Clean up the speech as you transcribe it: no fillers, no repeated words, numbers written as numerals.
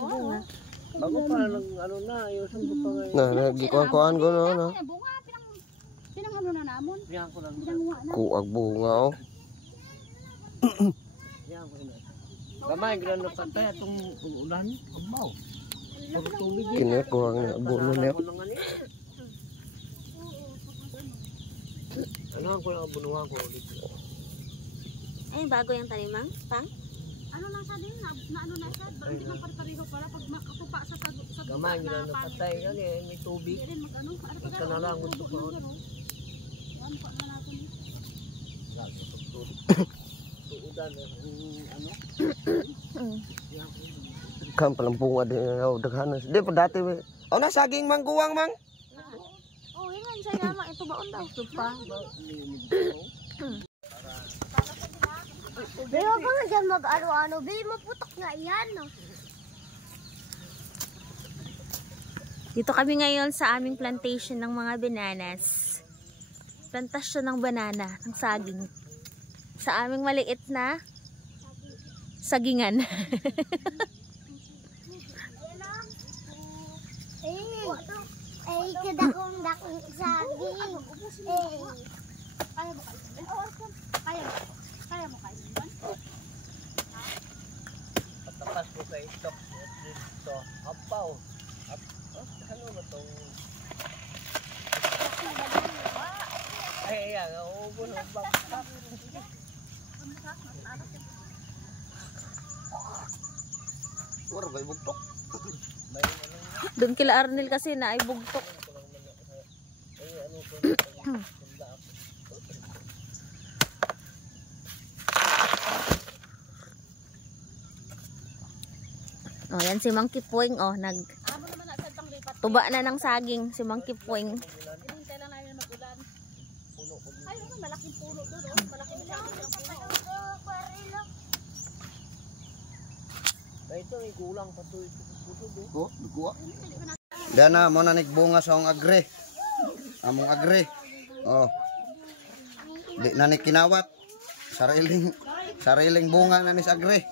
bunga. Bago pa lang ano na, ayusin ko pa ngayon. Nagikuan ko no. Bunga pinang na namon. Diyan ko lang. Kuag bunga oh. Diyan ko na. Gamay grano patay atong ulan, abaw. Pag tubig Kini kuang na buno niya. Ano ko lang bunuhan ko dito. Ay, bago yung talimang, pang? Ano lang siya din, na ano na siya, hindi man pare-pareho para pag makatupa sa gamay grano patay gani may tubig. Hindi rin mag-ano, ano pa Ika na lang gusto ko. Ano pa na natin. Tuudan ano? Kam palang bunga din oh daghanan. Di pa dati we. Oh na saging mangguwang mang. Oh, ingon sa yama ito baon daw supa. Pero pa nga dyan mag-ano-ano, be, maputok nga yan, no? Dito kami ngayon sa aming plantation ng mga bananas. Plantasyon ng banana, ng saging. Sa aming maliit na sagingan. Ay, kadakong saging. Kaya mo kayo naman? Patapas ko sa istok dito. Apaw. Ano ba itong... Ay, yan. Uubo na. Wala ba ibugtok? Doon kila Arnel kasi na ay bugtok. Oh, yan si Monkey Puing, oh, tuba na ng saging si Monkey Puing. Hinintay lang namin mag-ulan. Ay, ano, malaking puno doon, oh. Malaking saging ang puno. Ito, may kulang pa ito. Oh, dugo. Diyan na mo na nigbunga sa akong agre. Among agre. Oh. Di na ni kinawat. Sariling bunga na ni sa agre.